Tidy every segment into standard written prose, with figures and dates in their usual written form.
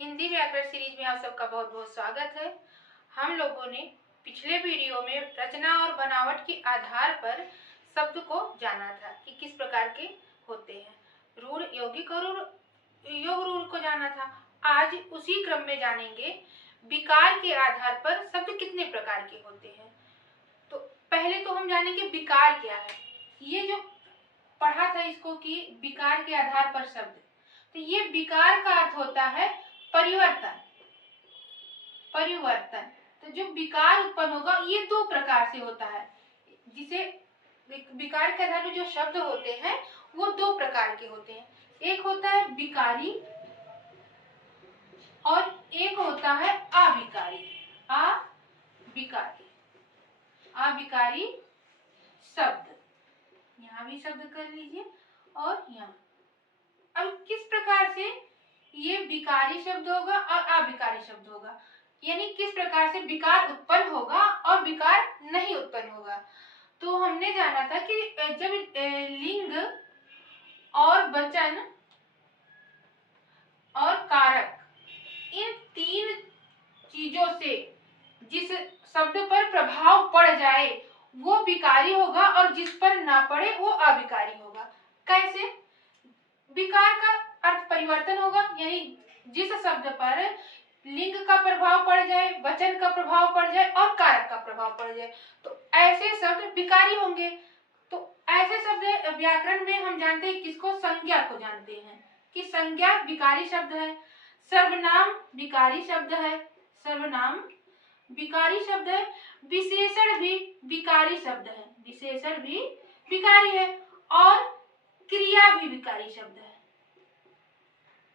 हिंदी व्याकरण सीरीज में आप सबका बहुत बहुत स्वागत है। हम लोगों ने पिछले वीडियो में रचना और बनावट के आधार पर शब्द को जाना था कि किस प्रकार के होते हैं। रूढ़, यौगिक और योग रूढ़ को जाना था। आज उसी क्रम में जानेंगे विकार के आधार पर शब्द कितने प्रकार के होते हैं। तो पहले तो हम जानेंगे विकार क्या है। ये जो पढ़ा था इसको कि विकार के आधार पर शब्द, तो ये विकार का अर्थ होता है परिवर्तन। परिवर्तन तो जो विकार उत्पन्न होगा ये दो प्रकार से होता है। जिसे विकार के आधार पर जो शब्द होते हैं वो दो प्रकार के होते हैं। एक होता है विकारी और एक होता है अविकारी। अविकारी, अविकारी शब्द, यहाँ भी शब्द कर लीजिए और यहाँ। अब किस प्रकार से ये विकारी शब्द होगा और अविकारी शब्द होगा, यानी किस प्रकार से विकार उत्पन्न होगा और विकार नहीं उत्पन्न होगा। तो हमने जाना था कि जब लिंग और वचन और कारक, इन तीन चीजों से जिस शब्द पर प्रभाव पड़ जाए वो विकारी होगा और जिस पर ना पड़े वो अविकारी होगा। कैसे? विकार का अर्थ परिवर्तन होगा, यानी जिस शब्द पर लिंग का प्रभाव पड़ जाए, वचन का प्रभाव पड़ जाए और कारक का प्रभाव पड़ जाए तो ऐसे शब्द विकारी होंगे। तो ऐसे शब्द व्याकरण में हम जानते हैं किसको, संज्ञा को जानते हैं कि संज्ञा विकारी शब्द है। सर्वनाम विकारी शब्द है, सर्वनाम विकारी शब्द है। विशेषण भी विकारी शब्द है, विशेषण भी विकारी है। और क्रिया भी विकारी शब्द है।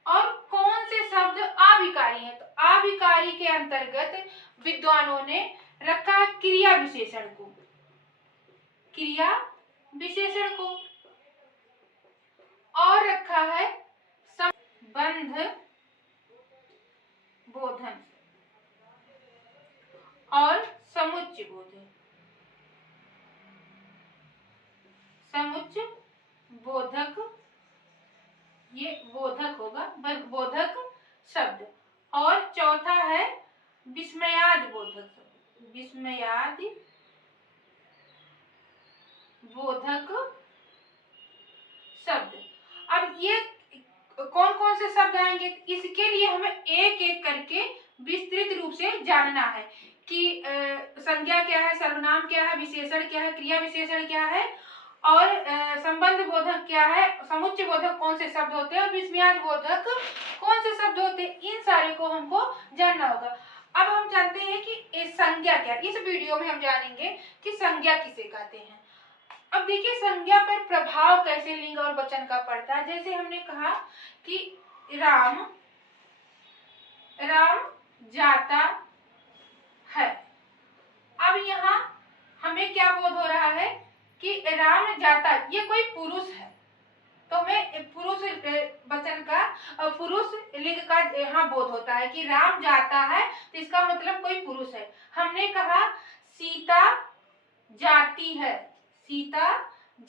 और कौन से शब्द अविकारी हैं? तो अविकारी के अंतर्गत विद्वानों ने रखा है क्रिया विशेषण को, क्रिया विशेषण को, और रखा है संबंध बोधन और समुच्चय बोधन। समुच्चय बोधक, ये बोधक होगा, बोधक शब्द। और चौथा है विस्मयादि बोधक शब्द, विस्मयादि बोधक शब्द। अब ये कौन कौन से शब्द आएंगे, इसके लिए हमें एक एक करके विस्तृत रूप से जानना है कि संज्ञा क्या है, सर्वनाम क्या है, विशेषण क्या है, क्रिया विशेषण क्या है और संबंध बोधक क्या है, समुच्चय बोधक कौन से शब्द होते हैं और विस्मयादि बोधक कौन से शब्द होते हैं। इन सारे को हमको जानना होगा। अब हम जानते हैं कि संज्ञा क्या है। इस वीडियो में हम जानेंगे कि संज्ञा किसे कहते हैं। अब देखिए संज्ञा पर प्रभाव कैसे लिंग और वचन का पड़ता है। जैसे हमने कहा कि राम, राम जाता है। अब यहाँ हमें क्या बोध हो रहा है कि राम जाता, ये कोई पुरुष है, तो हमें पुरुष वचन का, पुरुष लिंग का यहाँ बोध होता है कि राम जाता है तो इसका मतलब कोई पुरुष है। हमने कहा सीता जाती है, सीता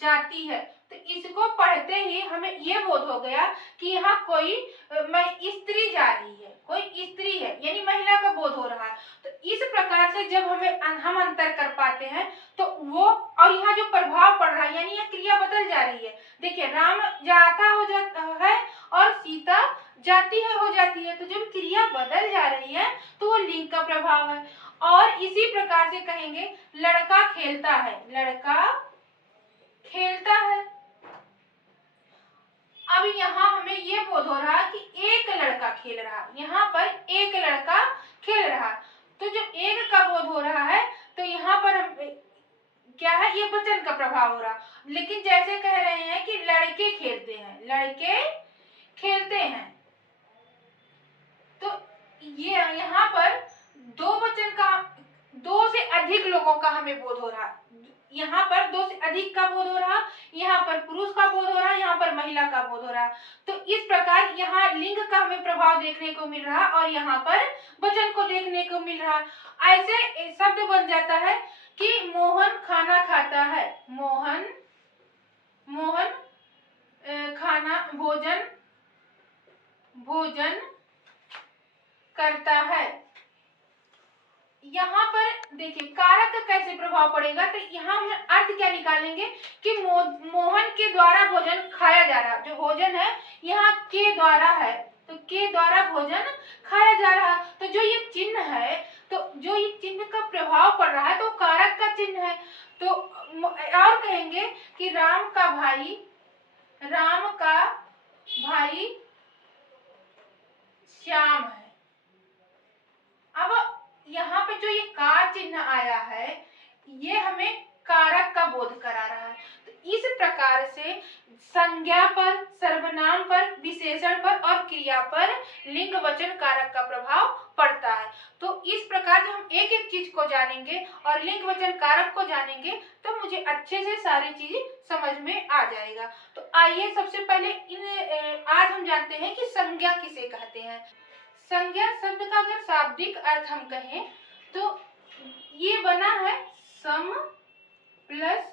जाती है, तो इसको पढ़ते ही हमें ये बोध हो गया कि यहाँ कोई स्त्री जा रही है, कोई स्त्री है, यानी महिला का बोध हो रहा है। तो इस प्रकार से जब हम अंतर कर पाते हैं तो वो, और यहाँ जो प्रभाव पड़ रहा है यानी यह क्रिया बदल जा रही है। देखिए राम जाता हो जाता है और सीता जाती है हो जाती है, तो जब क्रिया बदल जा रही है तो वो लिंग का प्रभाव है। और इसी प्रकार से कहेंगे लड़का खेलता है, लड़का खेलता है। अब यहाँ हमें ये बोध हो रहा कि एक लड़का खेल रहा, यहाँ पर एक लड़का खेल रहा, तो जो एक का बोध हो रहा है तो यहाँ पर हम क्या है, ये वचन का प्रभाव हो रहा। लेकिन जैसे कह रहे हैं कि लड़के खेलते हैं, लड़के खेलते हैं, तो ये यहाँ पर दो वचन का, दो से अधिक लोगों का हमें बोध हो रहा। यहाँ पर दो से अधिक का बोध हो रहा, यहाँ पर पुरुष का बोध हो रहा, यहाँ पर महिला का बोध हो रहा। तो इस प्रकार यहाँ लिंग का हमें प्रभाव देखने को मिल रहा और यहाँ पर वचन को देखने को मिल रहा। ऐसे शब्द बन जाता है कि मोहन खाना खाता है, मोहन, मोहन खाना, भोजन, भोजन करता है। यहाँ पर देखिए कारक का कैसे प्रभाव पड़ेगा, तो यहाँ हम अर्थ क्या निकालेंगे कि मोहन के द्वारा भोजन खाया जा रहा, जो भोजन है यहाँ के द्वारा है, तो के द्वारा भोजन खाया जा रहा। तो जो ये चिन्ह है, तो जो ये चिन्ह का प्रभाव पड़ रहा है तो कारक का चिन्ह है। तो और कहेंगे कि राम का भाई श्याम है। अब यहाँ पे जो ये का चिन्ह आया है ये हमें कारक का बोध करा रहा है। तो इस प्रकार से संज्ञा पर, सर्वनाम पर, विशेषण पर और क्रिया पर लिंग वचन कारक का प्रभाव पड़ता है। तो इस प्रकार जब हम एक एक चीज को जानेंगे और लिंग वचन कारक को जानेंगे तो मुझे अच्छे से सारी चीज समझ में आ जाएगा। तो आइए सबसे पहले आज हम जानते हैं कि संज्ञा किसे कहते हैं। संज्ञा शब्द का अगर शाब्दिक अर्थ हम कहें तो ये बना है सम प्लस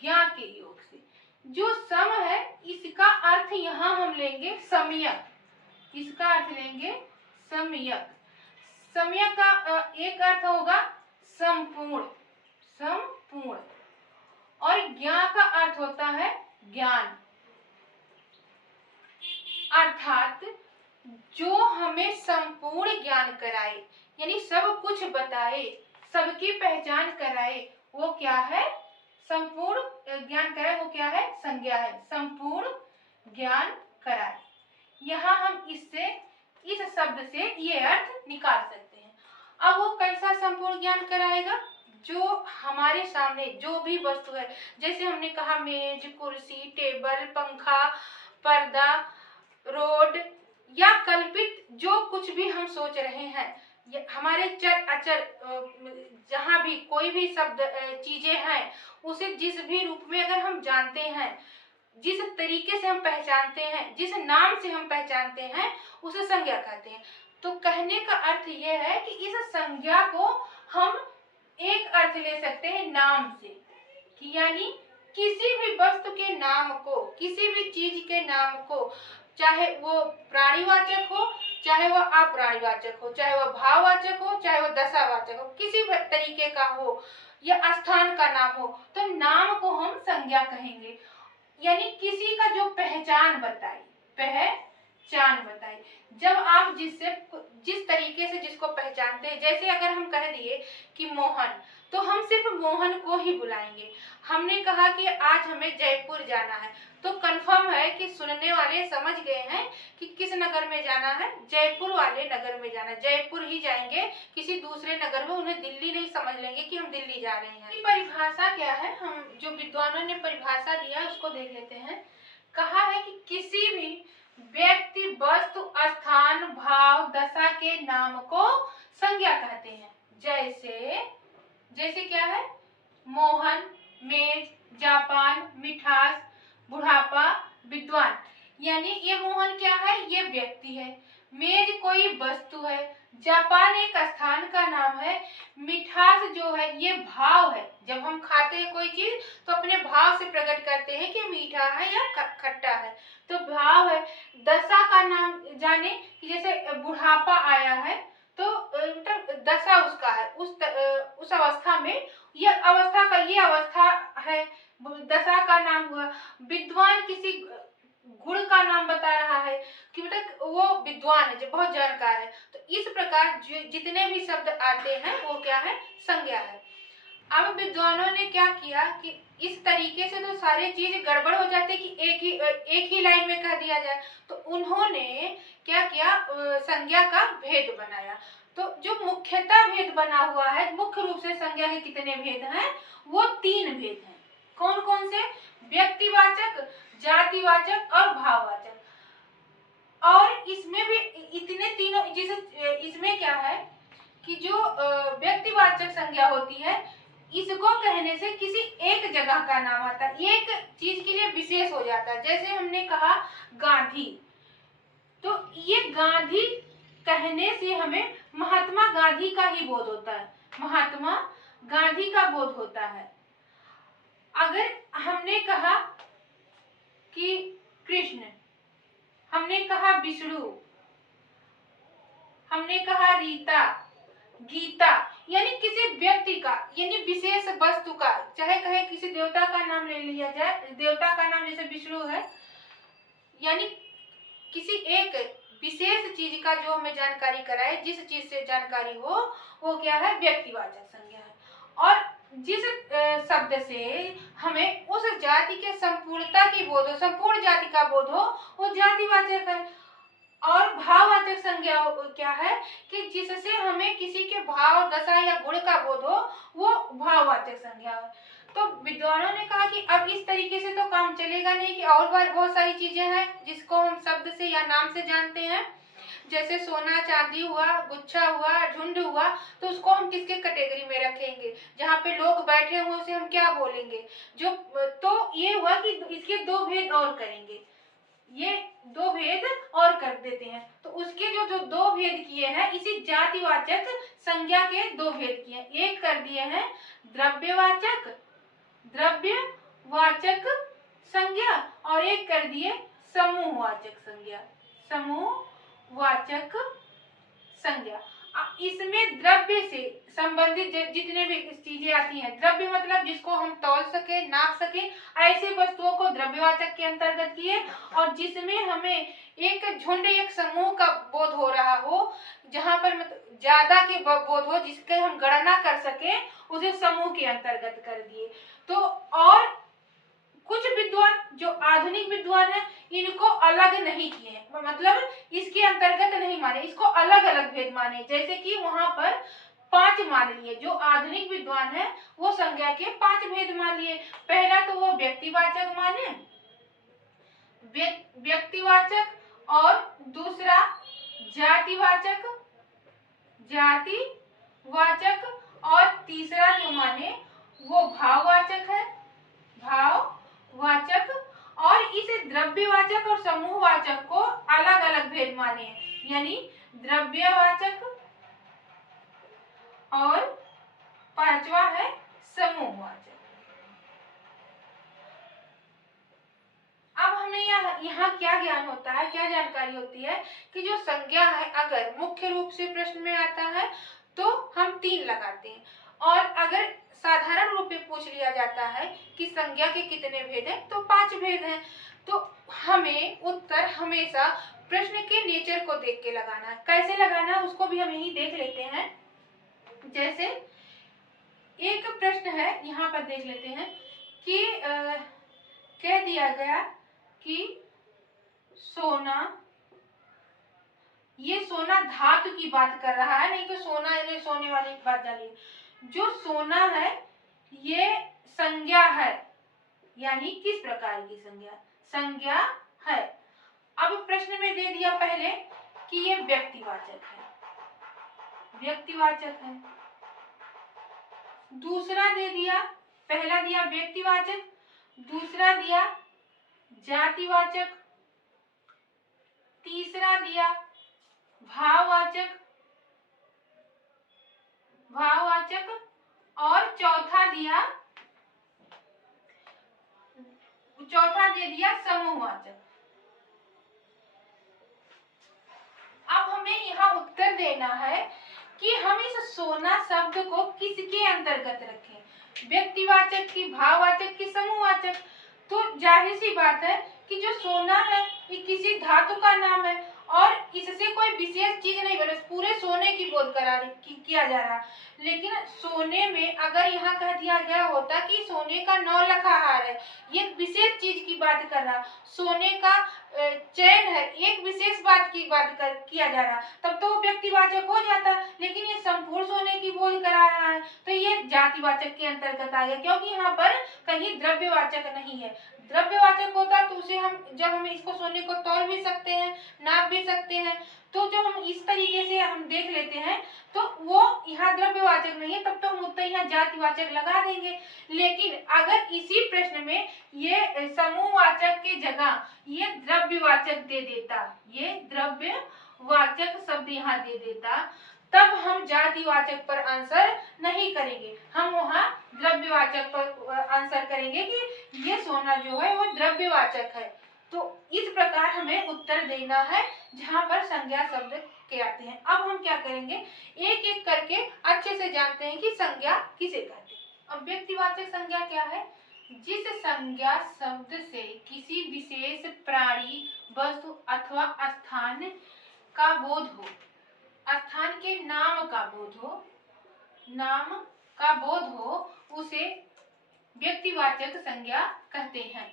ज्ञा के योग से। जो सम है इसका अर्थ यहाँ हम लेंगे सम्यक, इसका अर्थ लेंगे सम्यक। सम्यक का एक अर्थ होगा संपूर्ण, संपूर्ण, और ज्ञा का अर्थ होता है ज्ञान, अर्थात जो हमें संपूर्ण ज्ञान कराए, यानी सब कुछ बताए, सबकी पहचान कराए, वो क्या है, संपूर्ण ज्ञान कराए, वो क्या है, संज्ञा है, संपूर्ण ज्ञान कराए। यहाँ हम इससे, इस शब्द से ये अर्थ निकाल सकते हैं। अब वो कैसा संपूर्ण ज्ञान कराएगा, जो हमारे सामने जो भी वस्तु है, जैसे हमने कहा मेज, कुर्सी, टेबल, पंखा, पर्दा, रोड या कल्पित जो कुछ भी हम सोच रहे हैं, हमारे चर अचर जहाँ भी कोई भी शब्द चीजें हैं, उसे जिस भी रूप में अगर हम जानते हैं, जिस तरीके से हम पहचानते हैं, जिस नाम से हम पहचानते हैं, उसे संज्ञा कहते हैं। तो कहने का अर्थ यह है कि इस संज्ञा को हम एक अर्थ ले सकते हैं नाम से, कि यानी किसी भी वस्तु के नाम को, किसी भी चीज के नाम को, चाहे वो प्राणीवाचक हो, चाहे वह अप्राणीवाचक हो, चाहे वह भाववाचक हो, चाहे वह दशावाचक हो, किसी भी तरीके का हो या स्थान का नाम हो, तो नाम को हम संज्ञा कहेंगे। यानी किसी का जो पहचान बताए, पहचान बताए। जब आप जिस तरीके से जिसको पहचानते हैं, जैसे अगर हम कह दिए कि मोहन, तो हम सिर्फ मोहन को ही बुलाएंगे। हमने कहा कि आज हमें जयपुर जाना है, तो कंफर्म है कि सुनने वाले समझ गए हैं कि किस नगर में जाना है, जयपुर वाले नगर में जाना है, जयपुर ही जाएंगे, किसी दूसरे नगर में, उन्हें दिल्ली नहीं समझ लेंगे कि हम दिल्ली जा रहे हैं। परिभाषा क्या है, हम जो विद्वानों ने परिभाषा दिया उसको देख लेते हैं। कहा है कि किसी भी व्यक्ति, वस्तु, स्थान, भाव, दशा के नाम को संज्ञा कहते हैं। जैसे क्या है, मोहन, मेज, जापान, मिठास, बुढ़ापा, विद्वान। यानी ये मोहन क्या है, ये व्यक्ति है, मेज कोई वस्तु है, जापान एक स्थान का नाम है, मिठास जो है ये भाव है। जब हम खाते हैं कोई चीज तो अपने भाव से प्रकट करते हैं कि मीठा है या खट्टा है, तो भाव है। दशा का नाम जाने कि जैसे बुढ़ापा आया है तो मतलब दशा उसका है, उस अवस्था में, ये अवस्था का, ये अवस्था है, दशा का नाम हुआ। विद्वान किसी गुण का नाम बता रहा है कि मतलब वो विद्वान है, जो बहुत जानकार है। तो इस प्रकार जितने भी शब्द आते हैं वो क्या है, संज्ञा है। अब विद्वानों ने क्या किया कि इस तरीके से तो सारी चीज गड़बड़ हो जाती कि एक ही लाइन में कह दिया जाए, तो उन्होंने क्या किया, संज्ञा का भेद बनाया। तो जो मुख्यतः भेद बना हुआ है, मुख्य रूप से संज्ञा के कितने भेद हैं, वो 3 भेद हैं। कौन कौन से, व्यक्तिवाचक, जातिवाचक और भाववाचक। और इसमें भी इतने तीनों, जैसे इसमें क्या है कि जो व्यक्तिवाचक संज्ञा होती है, इसको कहने से किसी एक जगह का नाम आता है, एक चीज के लिए विशेष हो जाता है। जैसे हमने कहा गांधी, तो ये गांधी कहने से हमें महात्मा गांधी का ही बोध होता है, महात्मा गांधी का बोध होता है। अगर हमने कहा कि कृष्ण, हमने कहा विष्णु, हमने हमने कहा रीता, गीता, यानी किसी व्यक्ति का यानी विशेष वस्तु का, चाहे कहे किसी देवता का नाम ले लिया जाए, देवता का नाम जैसे विष्णु है, यानी किसी एक विशेष चीज का जो हमें जानकारी कराए, जिस चीज से जानकारी हो वो क्या है, व्यक्तिवाचक संज्ञा है। और जिस शब्द से हमें उस जाति के संपूर्णता की बोध हो, संपूर्ण जाति का बोध हो, वो जातिवाचक है। और भाववाचक संज्ञा क्या है कि जिससे हमें किसी के भाव, दशा या गुण का बोध हो, वो भाववाचक संज्ञा है। तो विद्वानों ने कहा कि अब इस तरीके से तो काम चलेगा नहीं, कि और बहुत सारी चीजें हैं जिसको हम शब्द से या नाम से जानते हैं, जैसे सोना चांदी हुआ, गुच्छा हुआ, झुंड हुआ, तो उसको हम किसके कैटेगरी में रखेंगे, जहाँ पे लोग बैठे हुए उसे हम क्या बोलेंगे, जो तो ये हुआ कि इसके दो भेद और करेंगे, ये दो भेद और कर देते हैं। तो उसके जो दो भेद किए हैं, इसी जातिवाचक संज्ञा के दो भेद किए, एक कर दिए हैं द्रव्यवाचक संज्ञा, और एक कर दिए समूहवाचक संज्ञा, समूहवाचक संज्ञा। इसमें द्रव्य से संबंधित जितने भी चीजें आती हैं, द्रव्य मतलब जिसको हम तौल सके, नाप सके, ऐसे वस्तुओं को द्रव्यवाचक के अंतर्गत किए। और जिसमें हमें एक झुंड, एक समूह का बोध हो रहा हो, जहां पर मतलब ज्यादा के बोध हो, जिसके हम गणना कर सके, उसे समूह के अंतर्गत कर दिए। तो और कुछ विद्वान जो आधुनिक विद्वान है, इनको अलग नहीं किए, मतलब इसके अंतर्गत नहीं माने, इसको अलग अलग भेद माने। जैसे कि वहां पर 5 मान लिए, जो आधुनिक विद्वान है वो संज्ञा के 5 भेद मान लिए। पहला तो वो व्यक्तिवाचक माने, व्यक्तिवाचक, और दूसरा जातिवाचक, और तीसरा जो माने वो भाववाचक है, भाववाचक। और इस द्रव्यवाचक और समूहवाचक को अलग अलग भेद माने, यानी द्रव्यवाचक और पांचवा है समूहवाचक। अब हमें यहाँ क्या ज्ञान होता है, क्या जानकारी होती है कि जो संज्ञा है, अगर मुख्य रूप से प्रश्न में आता है तो हम 3 लगाते हैं, और अगर साधारण रूप में पूछ लिया जाता है कि संज्ञा के कितने भेद हैं, तो 5 भेद हैं। तो हमें उत्तर हमेशा प्रश्न के नेचर को देख के लगाना है। कैसे लगाना है उसको भी हम यही देख लेते हैं। जैसे एक प्रश्न है, यहाँ पर देख लेते हैं कि कह दिया गया कि सोना, ये सोना धातु की बात कर रहा है, नहीं तो सोना यानी सोने वाली बात जानिए। जो सोना है ये संज्ञा है, यानी किस प्रकार की संज्ञा है। अब प्रश्न में दे दिया पहले कि ये व्यक्तिवाचक है, दूसरा दे दिया, पहला दिया व्यक्तिवाचक, दूसरा दिया जातिवाचक, तीसरा दिया भाववाचक, और चौथा दे दिया समूहवाचक। अब हमें यहाँ उत्तर देना है कि हम इस सोना शब्द को किसके अंतर्गत रखें, व्यक्तिवाचक की, भाववाचक की, समूहवाचक। तो जाहिर सी बात है कि जो सोना है ये किसी धातु का नाम है, और इससे कोई विशेष चीज नहीं बने, पूरे सोने की बोध किया जा रहा। लेकिन सोने में अगर यहाँ कह दिया गया होता कि सोने का 9 लखा हार है, ये विशेष चीज की बात कर रहा, सोने का चैन है, एक विशेष बात की बात किया जा रहा, तब तो वो व्यक्तिवाचक हो जाता। लेकिन ये संपूर्ण सोने की बोध करा रहा है, तो ये जातिवाचक के अंतर्गत आ गया, क्योंकि यहाँ पर कहीं द्रव्यवाचक नहीं है। द्रव्यवाचक होता तो उसे हम, जब हम इसको सोने को तौल भी सकते हैं, नाप भी सकते हैं, तो जब हम इस तरीके से हम देख लेते हैं तो वो यहाँ द्रव्यवाचक नहीं है, तब तो हम उत्तर यहाँ जातिवाचक लगा देंगे। लेकिन अगर इसी प्रश्न में ये समूहवाचक के जगह ये द्रव्यवाचक दे देता, ये द्रव्यवाचक शब्द यहाँ दे देता, तब हम जातिवाचक पर आंसर नहीं करेंगे, हम वहाँ द्रव्यवाचक पर आंसर करेंगे कि ये सोना जो है वो द्रव्यवाचक है। तो इस प्रकार हमें उत्तर देना है जहाँ पर संज्ञा शब्द के आते हैं। अब हम क्या करेंगे, एक एक करके अच्छे से जानते हैं कि संज्ञा किसे कहते हैं। अब व्यक्तिवाचक संज्ञा क्या है? जिस संज्ञा शब्द से किसी विशेष प्राणी, वस्तु अथवा स्थान का बोध हो, स्थान के नाम का बोध हो, नाम का बोध हो, उसे व्यक्तिवाचक संज्ञा कहते हैं।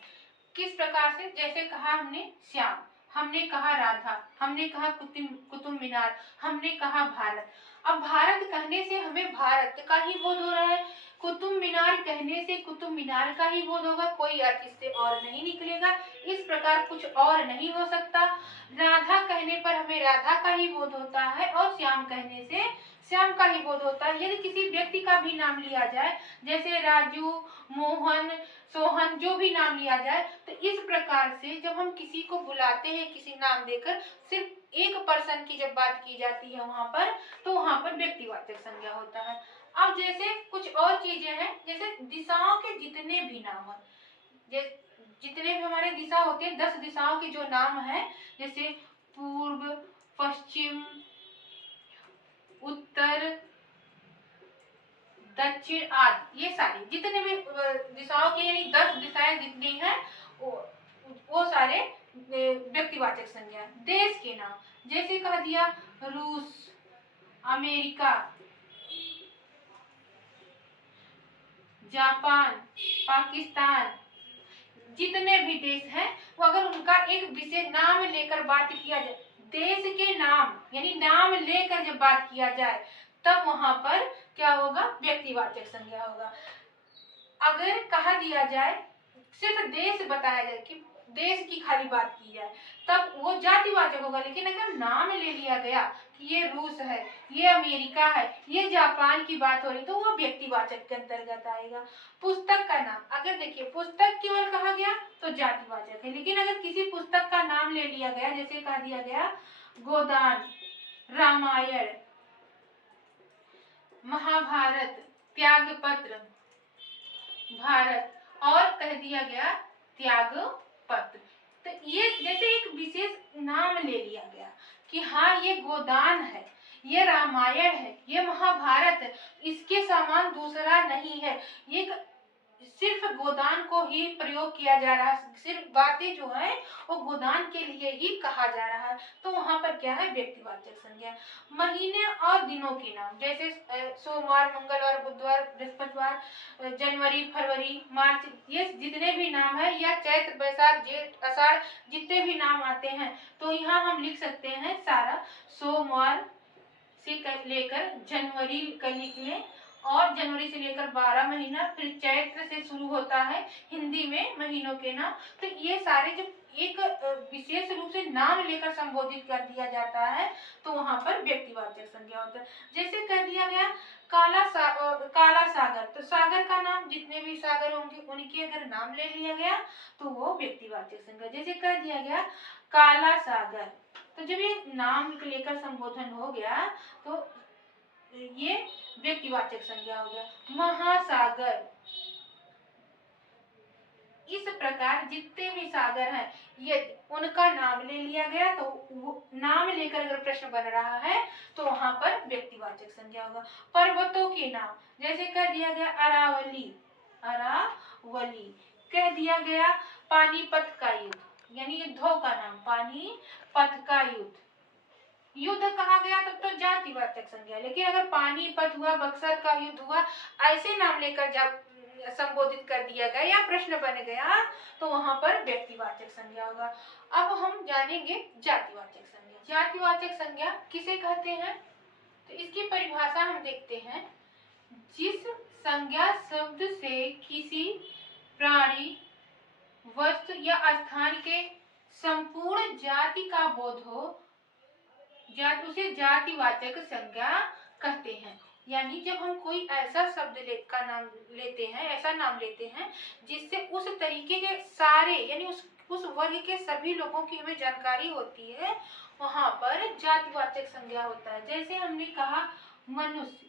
किस प्रकार से? जैसे कहा हमने श्याम, हमने कहा राधा, हमने कहा कुतुब मीनार, हमने कहा भारत। अब भारत कहने से हमें भारत का ही बोध हो रहा है, कुतुब मीनार कहने से कुतुब मीनार का ही बोध होगा, कोई अर्थ इससे और नहीं निकलेगा। इस प्रकार कुछ और नहीं हो सकता। राधा कहने पर हमें राधा का ही बोध होता है और श्याम कहने से श्याम का ही बोध होता है। यदि किसी व्यक्ति का भी नाम लिया जाए, जैसे राजू, मोहन, सोहन, जो भी नाम लिया जाए, तो इस प्रकार से जब हम किसी को बुलाते हैं किसी नाम देकर, सिर्फ एक पर्सन की जब बात की जाती है वहां पर, तो वहां पर व्यक्तिवाचक संज्ञा होता है। अब जैसे कुछ और चीजें हैं, जैसे दिशाओं के जितने भी नाम हैं, जितने भी हमारे दिशा होते हैं, 10 दिशाओं के जो नाम हैं, जैसे पूर्व, पश्चिम, उत्तर, दक्षिण आदि, ये सारी जितने भी दिशाओं के, यानी 10 दिशाएं जितनी हैं, वो सारे व्यक्तिवाचक संज्ञा। देश के नाम, जैसे कह दिया रूस, अमेरिका, जापान, पाकिस्तान, जितने भी देश हैं, वो अगर उनका एक विशेष नाम लेकर बात किया जाए, देश के नाम यानी नाम लेकर जब बात किया जाए, तब वहां पर क्या होगा? व्यक्तिवाचक संज्ञा होगा। अगर कहा दिया जाए, सिर्फ देश बताया जाए कि देश की खाली बात की जाए, तब वो जातिवाचक होगा। लेकिन अगर नाम ले लिया गया कि ये रूस है, ये अमेरिका है, ये जापान की बात हो रही, तो वो व्यक्तिवाचक के अंतर्गत आएगा। पुस्तक का नाम, अगर देखिए पुस्तक केवल कहा गया तो जातिवाचक है, लेकिन अगर किसी पुस्तक का नाम ले लिया गया, जैसे कह दिया गया गोदान, रामायण, महाभारत, त्यागपत्र, भारत, और कह दिया गया त्यागपत्र, तो ये जैसे एक विशेष नाम ले लिया गया कि हाँ ये गोदान है, ये रामायण है, ये महाभारत है, इसके समान दूसरा नहीं है, ये सिर्फ गोदान को ही प्रयोग किया जा रहा है, सिर्फ बातें जो है वो गोदान के लिए ही कहा जा रहा है, तो वहां पर क्या है? व्यक्तिवाचक संज्ञा। महीने और दिनों के नाम, जैसे सोमवार, मंगलवार, बुधवार, बृहस्पतिवार, जनवरी, फरवरी, मार्च, ये जितने भी नाम है, या चैत्र, बैसाख, जेठ, आषाढ़, जितने भी नाम आते हैं, तो यहाँ हम लिख सकते हैं सारा सोमवार से लेकर जनवरी का निकले, और जनवरी से लेकर 12 महीना, फिर चैत्र से शुरू होता है हिंदी में महीनों के नाम। तो ये सारे जब एक विशेष रूप से नाम लेकर संबोधित कर दिया जाता है, तो वहां पर व्यक्तिवाचक संज्ञा होता है। जैसे कह दिया गया काला सागर, तो सागर का नाम, जितने भी सागर होंगे उनके अगर नाम ले लिया गया तो वो व्यक्तिवाचक संज्ञा। जैसे कह दिया गया काला सागर, तो जब ये नाम लेकर संबोधन हो गया तो ये व्यक्तिवाचक संज्ञा हो गया। महासागर, इस प्रकार जितने भी सागर हैं, ये उनका नाम ले लिया गया, तो वो नाम लेकर अगर प्रश्न बन रहा है तो वहां पर व्यक्तिवाचक संज्ञा होगा। पर्वतों के नाम, जैसे कह दिया गया अरावली, अरावली, कह दिया गया पानीपत का युद्ध, यानी युद्धों का नाम, पानीपत का युद्ध, युद्ध कहा गया तब तो जातिवाचक संज्ञा। लेकिन अगर पानीपत हुआ, बक्सर का युद्ध हुआ, ऐसे नाम लेकर जब संबोधित कर दिया गया या प्रश्न बन गया, तो वहां पर व्यक्तिवाचक संज्ञा होगा। अब हम जानेंगे जातिवाचक संज्ञा। जातिवाचक संज्ञा किसे कहते हैं? तो इसकी परिभाषा हम देखते हैं। जिस संज्ञा शब्द से किसी प्राणी, वस्तु या स्थान के संपूर्ण जाति का बोध हो, उसे जातिवाचक संज्ञा कहते हैं। यानी जब हम कोई ऐसा शब्द का नाम लेते हैं, ऐसा नाम लेते हैं जिससे उस तरीके के सारे, यानी उस वर्ग के सभी लोगों की हमें जानकारी होती है, वहां पर जातिवाचक संज्ञा होता है। जैसे हमने कहा मनुष्य,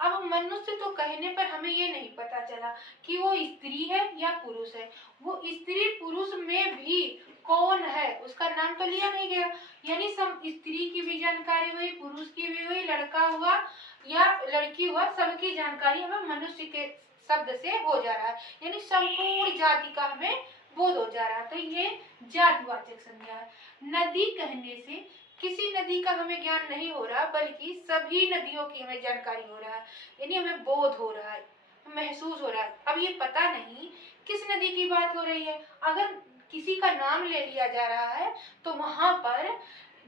अब मनुष्य तो कहने पर हमें ये नहीं पता चला कि वो स्त्री है या पुरुष है, वो स्त्री पुरुष में भी कौन है उसका नाम तो लिया नहीं गया, यानी सब स्त्री की भी जानकारी हुई, पुरुष की भी हुई, लड़का हुआ या लड़की हुआ, सबकी जानकारी हमें मनुष्य के शब्द से हो जा रहा है, यानी संपूर्ण जाति का हमें बोध हो जा रहा है। तो ये जातिवाचक संज्ञा है। नदी कहने से किसी नदी का हमें ज्ञान नहीं हो रहा, बल्कि सभी नदियों की हमें जानकारी हो रहा है, यानी हमें बोध हो रहा है, महसूस हो रहा है। अब ये पता नहीं किस नदी की बात हो रही है। अगर किसी का नाम ले लिया जा रहा है तो वहां पर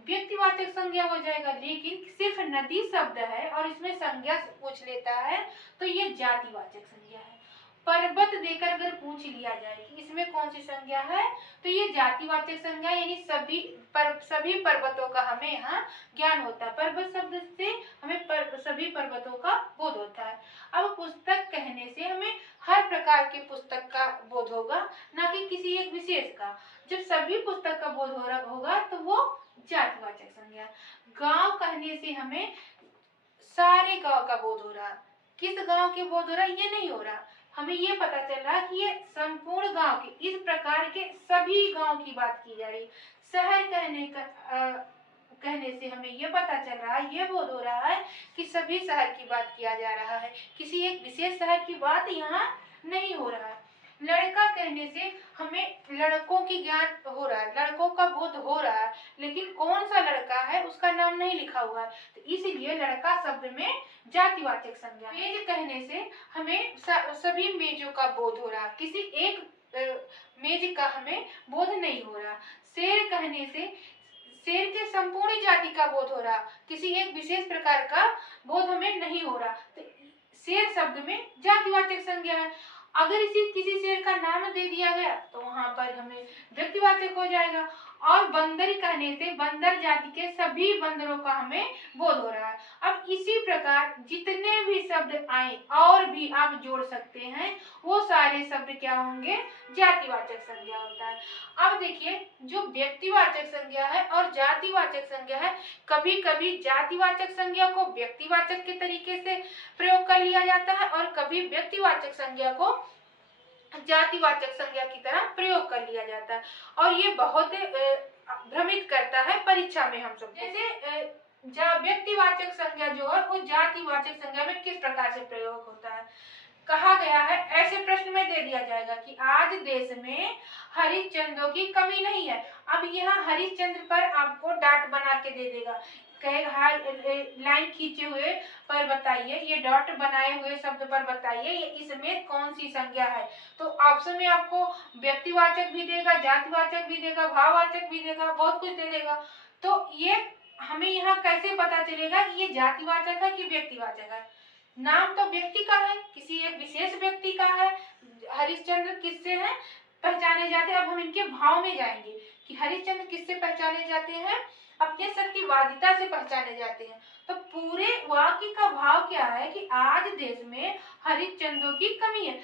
व्यक्तिवाचक संज्ञा हो जाएगा, लेकिन सिर्फ नदी शब्द है और इसमें संज्ञा पूछ लेता है तो ये जातिवाचक संज्ञा है। पर्वत देकर अगर पूछ लिया जाए कि इसमें कौन सी संज्ञा है तो ये जातिवाचक संज्ञा, यानी सभी पर्वतों का हमें यहाँ ज्ञान होता है। पर्वत शब्द से हमें सभी पर्वतों का बोध होता है। अब पुस्तक कहने से हमें हर प्रकार के पुस्तक का बोध होगा, ना कि किसी एक विशेष का। जब सभी पुस्तक का बोध हो रहा होगा तो वो जातिवाचक संज्ञा। गांव कहने से हमें सारे गांव का बोध हो रहा, किस गांव के बोध हो रहा ये नहीं हो रहा, हमें ये पता चल रहा कि ये संपूर्ण गांव के, इस प्रकार के सभी गांव की बात की जा रही। शहर कहने से हमें ये पता चल रहा है, ये बोध हो रहा है कि सभी शहर की बात किया जा रहा है, किसी एक विशेष शहर की बात यहाँ नहीं हो रहा है। लड़का कहने से हमें लड़कों की ज्ञान हो रहा है, लड़कों का बोध हो रहा है, लेकिन कौन सा लड़का है उसका नाम नहीं लिखा हुआ है, तो इसलिए लड़का शब्द में जातिवाचक संज्ञा। मेज कहने से हमें सभी मेजों का बोध हो रहा, किसी एक मेज का हमें बोध नहीं हो रहा। शेर कहने से शेर के संपूर्ण जाति का बोध हो रहा, किसी एक विशेष प्रकार का बोध हमें नहीं हो रहा, तो शेर शब्द में जातिवाचक संज्ञा है। अगर इसी किसी शेर का नाम दे दिया गया तो वहां पर हमें व्यक्तिवाचक हो जाएगा। और बंदर कहने से बंदर जाति के सभी बंदरों का हमें बोध हो रहा है। अब इसी प्रकार जितने भी शब्द आए और भी आप जोड़ सकते हैं, वो सारे शब्द क्या होंगे, जातिवाचक संज्ञा होता है। अब देखिए, जो व्यक्तिवाचक संज्ञा है और जातिवाचक संज्ञा है, कभी कभी जातिवाचक संज्ञा को व्यक्तिवाचक के तरीके से प्रयोग कर लिया जाता है और कभी व्यक्तिवाचक संज्ञा को जातिवाचक संज्ञा की तरह प्रयोग कर लिया जाता है, और ये बहुत भ्रमित करता है परीक्षा में हम सब। जैसे व्यक्तिवाचक संज्ञा जो है वो जातिवाचक संज्ञा में किस प्रकार से प्रयोग होता है, कहा गया है, ऐसे प्रश्न में दे दिया जाएगा कि आज देश में हरिश्चंद्रों की कमी नहीं है। अब यहाँ हरिश्चंद्र पर आपको डाट बना के दे देगा, कहेगा लाइन खींचे हुए पर बताइए, ये डॉट बनाए हुए शब्द पर बताइए ये इसमें कौन सी संज्ञा है। तो ऑप्शन में आपको व्यक्तिवाचक भी देगा, जातिवाचक भी देगा, भाववाचक भी देगा, बहुत कुछ दे देगा। तो ये हमें यहाँ कैसे पता चलेगा कि ये जातिवाचक है कि व्यक्तिवाचक है। नाम तो व्यक्ति का है, किसी एक विशेष व्यक्ति का है। हरिश्चंद्र किससे हैं पहचाने जाते हैं। अब हम इनके भाव में जाएंगे कि हरिश्चंद्र किससे पहचाने जाते हैं, अपने सत्यवादिता से पहचाने जाते हैं। तो पूरे वाक्य का भाव क्या है कि आज देश में हरिश्चंद्रों की कमी है,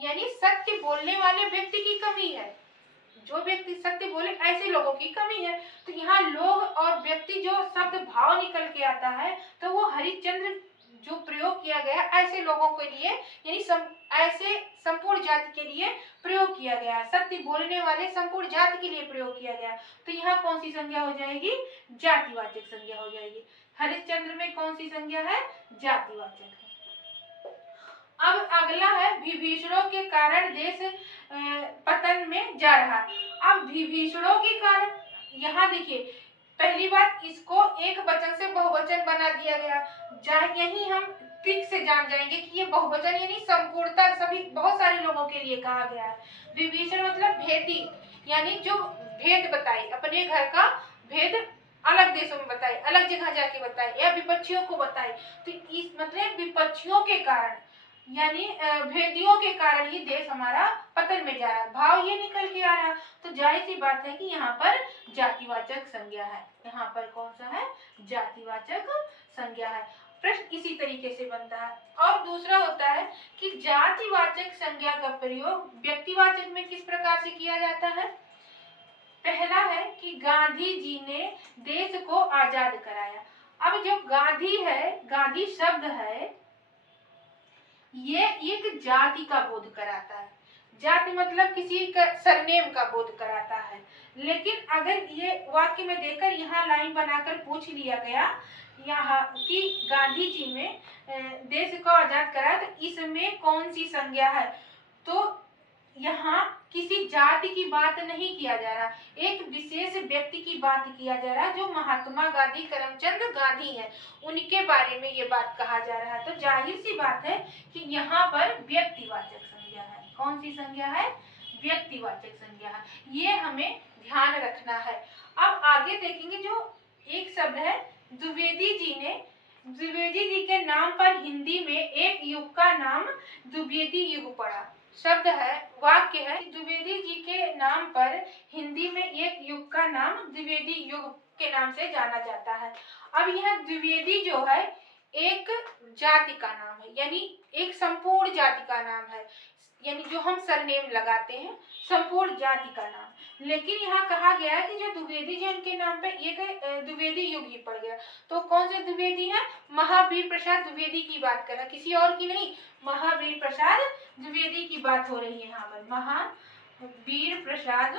यानी सत्य बोलने वाले व्यक्ति की कमी है, जो व्यक्ति सत्य बोले ऐसे लोगों की कमी है। तो यहाँ लोग और व्यक्ति जो शब्द भाव निकल के आता है, तो वो हरिश्चंद्र जो प्रयोग किया गया ऐसे लोगों के लिए, यानी ऐसे संपूर्ण जाति के लिए प्रयोग किया गया है, सत्य बोलने वाले संपूर्ण जाति के लिए प्रयोग किया गया। तो यहाँ कौन सी संज्ञा हो जाएगी, जातिवाचक संज्ञा हो जाएगी। हरिश्चंद्र में कौन सी संज्ञा है, जातिवाचक है। अब अगला है विभीषणों के कारण देश पतन में जा रहा है। अब विभीषणों के कारण, यहाँ देखिए पहली बात, इसको एक वचन से बहुवचन बना दिया गया। यही हम ट्रिक से जान जाएंगे कि ये बहुवचन यानी संपूर्णता, सभी बहुत सारे लोगों के लिए कहा गया है। विभीषण मतलब भेदी, यानी जो भेद बताए, अपने घर का भेद अलग देशों में बताए, अलग जगह जाके बताए, या विपक्षियों को बताए। तो इस मतलब विपक्षियों के कारण, यानी भेदियों के कारण ही देश हमारा पतन में जा रहा है, भाव ये निकल के आ रहा। तो जाहिर सी बात है कि यहाँ पर जातिवाचक संज्ञा है, यहाँ पर कौन सा है, जातिवाचक संज्ञा है। प्रश्न इसी तरीके से बनता है। और दूसरा होता है कि जातिवाचक संज्ञा का प्रयोग व्यक्तिवाचक में किस प्रकार से किया जाता है। पहला है कि गांधी जी ने देश को आजाद कराया। अब जो गांधी है, गांधी शब्द है, ये एक जाति का बोध कराता है। जाति मतलब किसी का सरनेम का बोध कराता है। लेकिन अगर ये वाक्य में देकर यहाँ लाइन बनाकर पूछ लिया गया यहाँ कि गांधी जी ने देश को आजाद करा, तो इसमें कौन सी संज्ञा है, तो यहाँ किसी जाति की बात नहीं किया जा रहा, एक विशेष व्यक्ति की बात किया जा रहा है जो महात्मा गांधी करमचंद गांधी हैं, उनके बारे में ये बात कहा जा रहा है। तो जाहिर सी बात है कि यहाँ पर व्यक्तिवाचक संज्ञा है। कौन सी संज्ञा है? व्यक्तिवाचक संज्ञा है। ये हमें ध्यान रखना है। अब आगे देखेंगे जो एक शब्द है द्विवेदी जी ने, द्विवेदी जी के नाम पर हिंदी में एक युग का नाम द्विवेदी युग पड़ा। शब्द है, वाक्य है, द्विवेदी जी के नाम पर हिंदी में एक युग का नाम द्विवेदी युग के नाम से जाना जाता है। अब यह द्विवेदी जो है एक जाति का नाम है, यानी एक संपूर्ण जाति का नाम है, यानी जो हम सरनेम लगाते हैं संपूर्ण जाति का नाम। लेकिन यहाँ कहा गया है कि जो द्विवेदी जी उनके नाम पे एक द्विवेदी युग ही पड़ गया। तो कौन से द्विवेदी है? महावीर प्रसाद द्विवेदी की बात कर रहा, किसी और की नहीं, महावीर प्रसाद द्विवेदी की बात हो रही है यहाँ पर। महावीर प्रसाद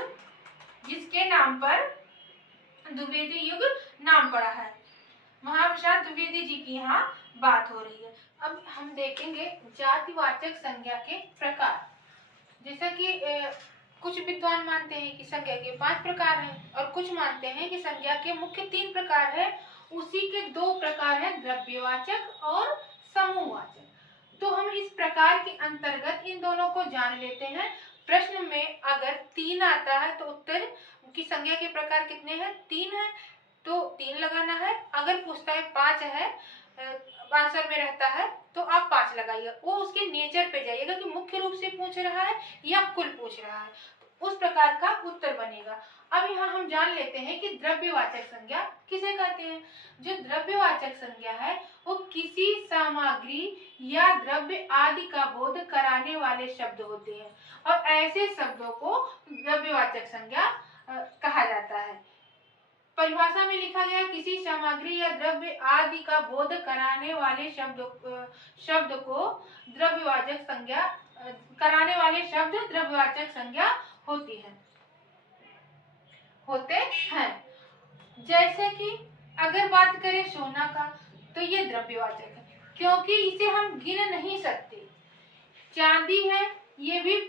जिसके नाम पर द्विवेदी युग नाम पड़ा है, महाप्रसाद द्विवेदी जी की यहाँ बात हो रही है। अब हम देखेंगे जातिवाचक संज्ञा के प्रकार। जैसा कि कुछ विद्वान मानते हैं कि संज्ञा के 5 प्रकार हैं और कुछ मानते हैं कि संज्ञा के मुख्य 3 प्रकार है, उसी के 2 प्रकार हैं द्रव्यवाचक और समूहवाचक। तो हम इस प्रकार के अंतर्गत इन दोनों को जान लेते हैं। प्रश्न में अगर 3 आता है तो उत्तर की संज्ञा के प्रकार कितने हैं? 3 है, तो 3 लगाना है। अगर पूछता है 5 है, आंसर में रहता है, तो आप 5 लगाइए। वो उसके नेचर पे जाइएगा कि मुख्य रूप से पूछ रहा है या कुल पूछ रहा है, तो उस प्रकार का उत्तर बनेगा। अब यहाँ हम जान लेते हैं कि द्रव्यवाचक संज्ञा किसे कहते हैं। जो द्रव्यवाचक संज्ञा है वो किसी सामग्री या द्रव्य आदि का बोध कराने वाले शब्द होते हैं, और ऐसे शब्दों को द्रव्यवाचक संज्ञा कहा जाता है। परिभाषा में लिखा गया किसी सामग्री या द्रव्य आदि का बोध कराने वाले शब्द को द्रव्यवाचक संज्ञा कराने वाले शब्द द्रव्यवाचक संज्ञा होते हैं। जैसे कि अगर बात करें सोना का, तो ये द्रव्यवाचक है क्योंकि इसे हम गिन नहीं सकते। चांदी है, ये भी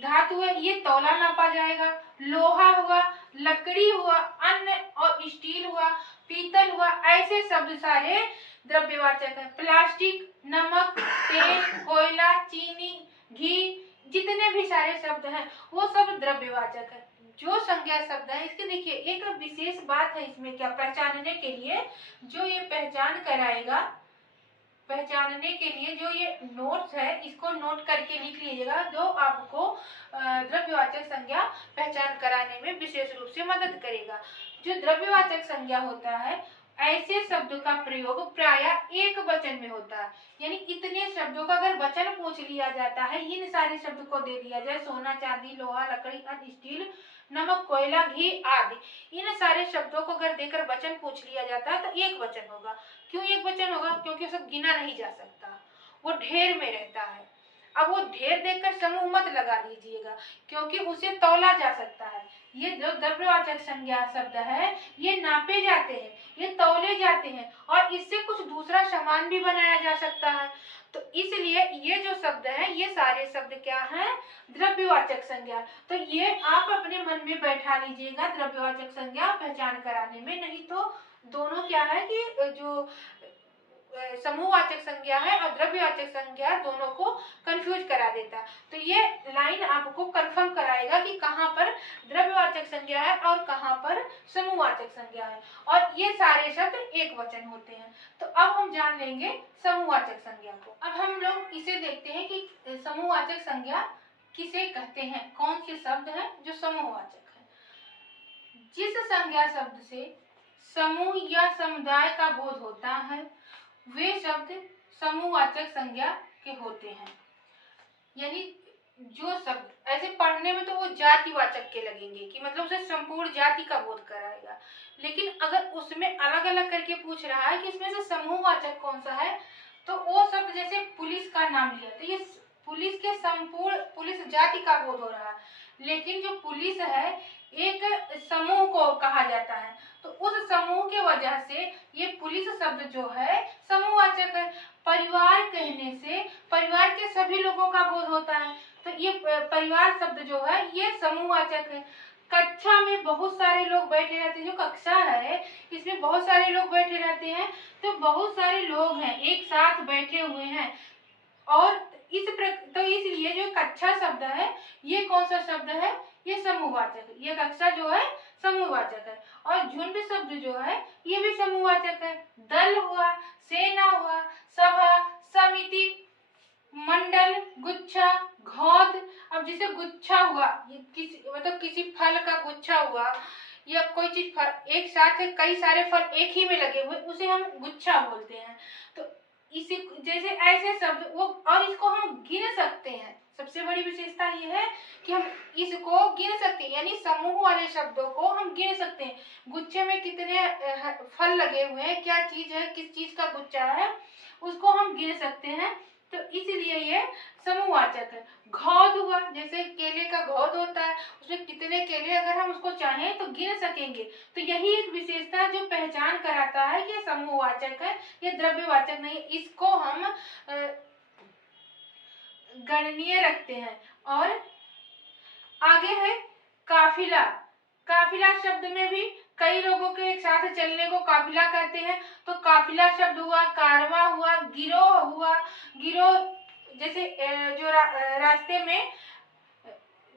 धातु है, ये तौला नापा जाएगा। लोहा हुआ, लकड़ी हुआ, अन्न और स्टील हुआ, पीतल हुआ, ऐसे शब्द सारे द्रव्यवाचक हैं। प्लास्टिक, नमक, तेल, कोयला, चीनी, घी, जितने भी सारे शब्द हैं वो सब द्रव्यवाचक है। जो संज्ञा शब्द है इसके देखिए एक विशेष बात है इसमें, क्या पहचानने के लिए जो ये पहचान कराएगा, पहचानने के लिए जो ये नोट्स है इसको नोट करके लिख लीजिएगा, जो आपको द्रव्यवाचक संज्ञा पहचान कराने में विशेष रूप से मदद करेगा। जो द्रव्यवाचक संज्ञा होता है ऐसे शब्दों का प्रयोग प्रायः एक वचन में होता है, यानी इतने शब्दों का अगर वचन पूछ लिया जाता है, इन सारे शब्द को दे दिया जाए, सोना, चांदी, लोहा, लकड़ी, अन्न, स्टील, नमक, कोयला, घी आदि, इन सारे शब्दों को अगर देकर वचन पूछ लिया जाता है तो एक वचन होगा। क्यों एक वचन होगा? क्योंकि उसे गिना नहीं जा सकता, वो ढेर में रहता है। अब वो ढेर देखकर समूह मत लगा दीजिएगा क्योंकि उसे तौला जा सकता है। ये जो द्रव्यवाचक संज्ञा शब्द है ये नापे जाते हैं, ये तौले जाते हैं और इससे कुछ दूसरा सामान भी बनाया जा सकता है। तो इसलिए ये जो शब्द है ये सारे शब्द क्या हैं? द्रव्यवाचक संज्ञा। तो ये आप अपने मन में बैठा लीजिएगा द्रव्यवाचक संज्ञा पहचान कराने में, नहीं तो दोनों क्या है कि जो समूहवाचक संज्ञा है और द्रव्यवाचक संज्ञा दोनों को कंफ्यूज करा देता। तो ये लाइन आपको कंफर्म कराएगा कि कहाँ पर द्रव्यवाचक संज्ञा है और कहाँ पर समूहवाचक संज्ञा है, और ये सारे शब्द एक वचन होते हैं। तो अब हम जान लेंगे समूहवाचक संज्ञा को। अब हम लोग इसे देखते हैं कि समूहवाचक संज्ञा किसे कहते हैं, कौन से शब्द हैं जो समूहवाचक है। जिस संज्ञा शब्द से समूह या समुदाय का बोध होता है वे शब्द समूहवाचक संज्ञा के होते हैं। यानी जो शब्द ऐसे पढ़ने में तो वो जातिवाचक के लगेंगे कि मतलब उसे संपूर्ण जाति का बोध कराएगा, लेकिन अगर उसमें अलग अलग करके पूछ रहा है कि इसमें से समूहवाचक कौन सा है, तो वो शब्द जैसे पुलिस का नाम लिया तो ये पुलिस के संपूर्ण पुलिस जाति का बोध हो रहा है, लेकिन जो पुलिस है एक समूह को कहा जाता है, तो उस समूह के वजह से ये पुलिस शब्द जो है समूहवाचक है। परिवार कहने से परिवार के सभी लोगों का बोध होता है, तो ये परिवार शब्द जो है ये समूहवाचक है। कक्षा में बहुत सारे लोग बैठे रहते हैं, जो कक्षा है इसमें बहुत सारे लोग बैठे रहते हैं, तो बहुत सारे लोग हैं एक साथ बैठे हुए हैं, और तो इसलिए जो कक्षा शब्द है ये कौन सा शब्द है, ये समूहवाचक है। ये कक्षा जो है समूहवाचक है। और झुंड शब्द जो है ये भी समूहवाचक है। दल हुआ, सेना हुआ, सभा, समिति, मंडल, गुच्छा, घौद। अब जैसे गुच्छा हुआ, ये किसी फल का गुच्छा हुआ, या कोई चीज फल एक साथ कई सारे फल एक ही में लगे हुए, उसे हम गुच्छा बोलते हैं। तो इसी जैसे ऐसे शब्द वो, और इसको हम गिन सकते हैं। सबसे बड़ी विशेषता ये है कि हम इसको गिन सकते हैं, यानी समूह वाले शब्दों को हम गिन सकते हैं। गुच्छे में कितने फल लगे हुए हैं, क्या चीज है, किस चीज का गुच्छा है, उसको हम गिन सकते हैं, तो इसलिए ये समूहवाचक है। घौद हुआ, जैसे केले का घौद होता है, उसमें कितने केले अगर हम उसको चाहें तो गिन सकेंगे, तो यही एक विशेषता जो पहचान कराता है कि ये समूहवाचक है, ये द्रव्यवाचक नहीं। इसको हम गणनीय रखते हैं। और आगे है काफिला। काफिला शब्द में भी कई लोगों के एक साथ चलने को काफिला कहते हैं, तो काफिला शब्द हुआ, कारवां हुआ, गिरोह हुआ। गिरोह जैसे जो रास्ते में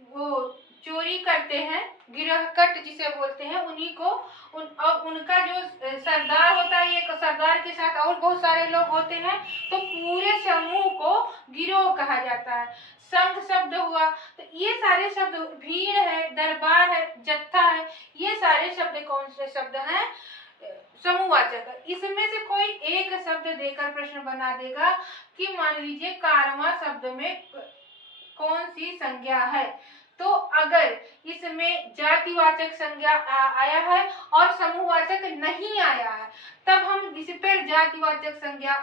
वो चोरी करते हैं, गिरहकट जिसे बोलते हैं, उन्हीं को और उनका जो सरदार होता है, एक सरदार के साथ और बहुत सारे लोग होते हैं, तो पूरे समूह को गिरोह कहा जाता है। संघ शब्द हुआ, तो ये सारे शब्द, भीड़ है, दरबार है, जत्था है, ये सारे शब्द कौन से शब्द हैं, समूहवाचक है। इसमें से कोई एक शब्द देकर प्रश्न बना देगा कि मान लीजिए कारवां शब्द में कौन सी संज्ञा है, तो अगर इसमें जातिवाचक संज्ञा आया है और समूहवाचक नहीं आया है, तब हम इस पर जातिवाचक संज्ञा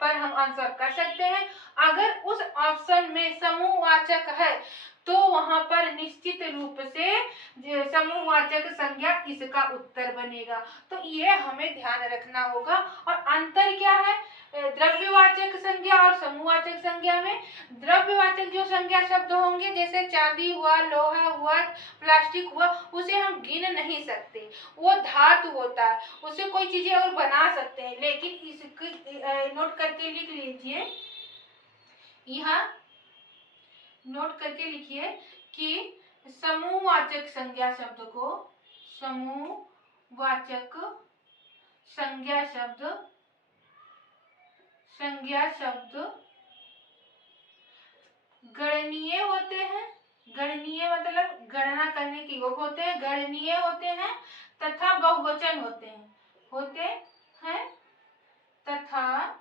पर हम आंसर कर सकते हैं। अगर उस ऑप्शन में समूहवाचक है तो वहां पर निश्चित रूप से समूहवाचक संज्ञा इसका उत्तर बनेगा। तो ये हमें ध्यान रखना होगा। और अंतर क्या है द्रव्यवाचक संज्ञा और समूहवाचक संज्ञा में? द्रव्यवाचक जो संज्ञा शब्द होंगे, जैसे चांदी हुआ, लोहा हुआ, प्लास्टिक हुआ, उसे हम गिन नहीं सकते, वो धातु होता है, उससे कोई चीजें और बना सकते हैं। लेकिन इसकी नोट करके लिख लीजिए, यहाँ नोट करके लिखिए कि समूहवाचक संज्ञा शब्द को, समूहवाचक संज्ञा शब्द गणनीय होते हैं। गणनीय मतलब गणना करने के योग्य होते हैं, गणनीय होते हैं तथा बहुवचन होते हैं तथा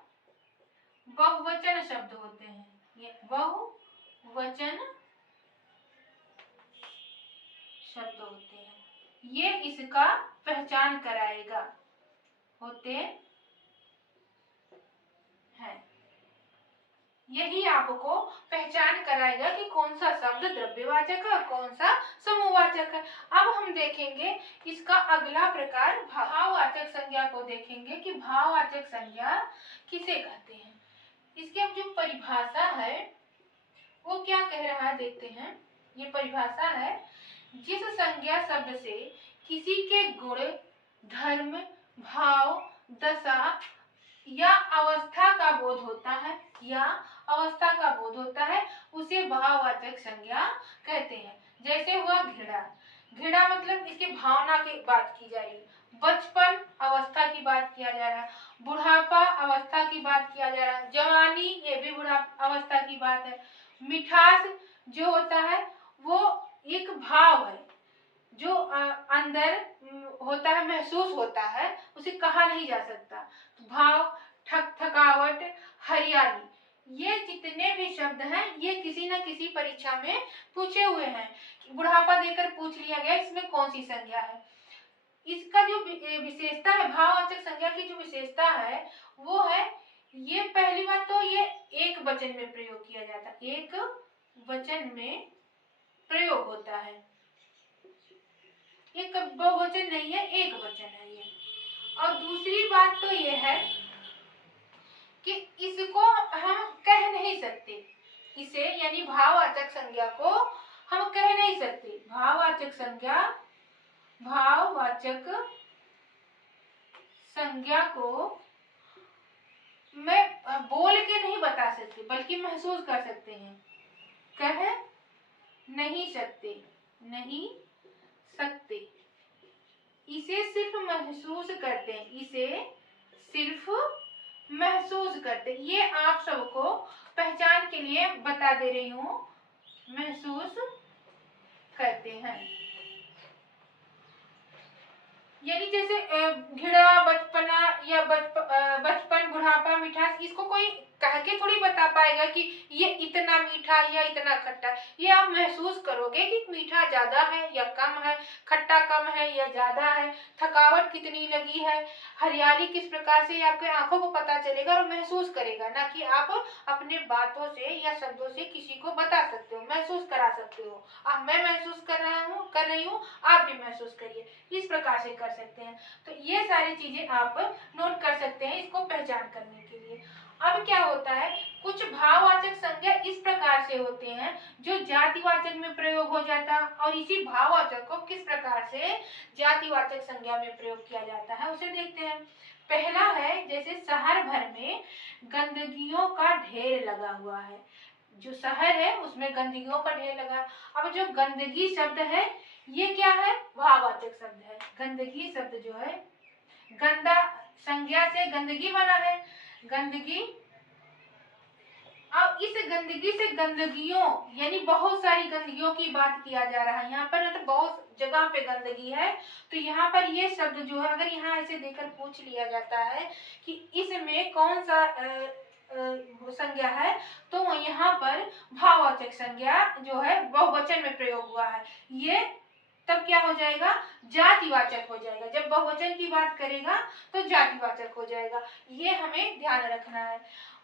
बहुवचन शब्द होते हैं। ये बहुवचन शब्द होते हैं, ये इसका पहचान कराएगा, होते हैं। यही आपको पहचान कराएगा कि कौन सा शब्द द्रव्यवाचक है और कौन सा समूहवाचक है। अब हम देखेंगे इसका अगला प्रकार भाववाचक संज्ञा को देखेंगे कि भाववाचक संज्ञा किसे कहते हैं। इसकी अब जो परिभाषा है वो क्या कह रहा है देखते हैं। ये परिभाषा है, जिस संज्ञा शब्द से किसी के गुण, धर्म, भाव, दशा या अवस्था का बोध होता है, उसे भाववाचक संज्ञा कहते हैं। जैसे हुआ घृणा। घृणा मतलब इसकी भावना की बात की जा रही है, बचपन अवस्था की बात किया जा रहा है, बुढ़ापा अवस्था की बात किया जा रहा है, जवानी ये भी बुढ़ापा अवस्था की बात है। मिठास जो होता है वो एक भाव है जो अंदर होता है, महसूस होता है, उसे कहा नहीं जा सकता। भाव, थकावट, हरियाली, ये जितने भी शब्द हैं ये किसी न किसी परीक्षा में पूछे हुए हैं। बुढ़ापा देकर पूछ लिया गया इसमें कौन सी संज्ञा है। इसका जो विशेषता है, भाववाचक संज्ञा की जो विशेषता है वो है ये पहली बात तो ये एक वचन में प्रयोग किया जाता है, एक वचन में प्रयोग होता है, ये बहुवचन नहीं है, एक वचन है ये। और दूसरी बात तो ये है कि इसको हम कह नहीं सकते, इसे यानी भाववाचक संज्ञा को हम कह नहीं सकते। भाववाचक संज्ञा को मैं बोल के नहीं बता सकती, बल्कि महसूस कर सकते हैं। कह नहीं सकते, इसे सिर्फ महसूस करते हैं, इसे सिर्फ महसूस करते। ये आप सबको पहचान के लिए बता दे रही हूँ, महसूस करते हैं। यानी जैसे घिड़ा, बचपना या बचपन, बुढ़ापा, मिठास, इसको कोई कह के थोड़ी बता पाएगा कि ये इतना मीठा या इतना खट्टा। ये आप महसूस करोगे कि मीठा ज्यादा है या कम है, खट्टा कम है या ज्यादा है, थकावट कितनी लगी है, हरियाली किस प्रकार से, आपके आंखों को पता चलेगा और महसूस करेगा, ना कि आप अपने बातों से या शब्दों से किसी को बता सकते हो, महसूस करा सकते हो। मैं महसूस कर रही हूँ, आप भी महसूस करिए, इस प्रकार से कर सकते हैं। तो ये सारी चीजें आप नोट कर सकते हैं इसको पहचान करने के लिए। अब क्या होता है, कुछ भाववाचक संज्ञा इस प्रकार से होते हैं जो जातिवाचक में प्रयोग हो जाता, और इसी भाववाचक को किस प्रकार से जातिवाचक संज्ञा में प्रयोग किया जाता है उसे देखते हैं। पहला है, जैसे शहर भर में गंदगियों का ढेर लगा हुआ है। जो शहर है उसमें गंदगियों का ढेर लगा। अब जो गंदगी शब्द है ये क्या है, भाववाचक शब्द है। गंदगी शब्द जो है, गंदा संज्ञा से गंदगी बना है, गंदगी। अब इस गंदगी से गंदगियों यानी बहुत सारी गंदगियों की बात किया जा रहा है। यहाँ पर मतलब बहुत जगह पे गंदगी है, तो यहाँ पर ये शब्द जो है, अगर यहाँ ऐसे देकर पूछ लिया जाता है कि इसमें कौन सा संज्ञा है, तो यहाँ पर भाववाचक संज्ञा जो है बहुवचन में प्रयोग हुआ है, ये तब क्या हो जाएगा, जातिवाचक हो जाएगा। जब बहुवचन की बात करेगा तो जातिवाचक हो जाएगा, ये हमें ध्यान रखना है।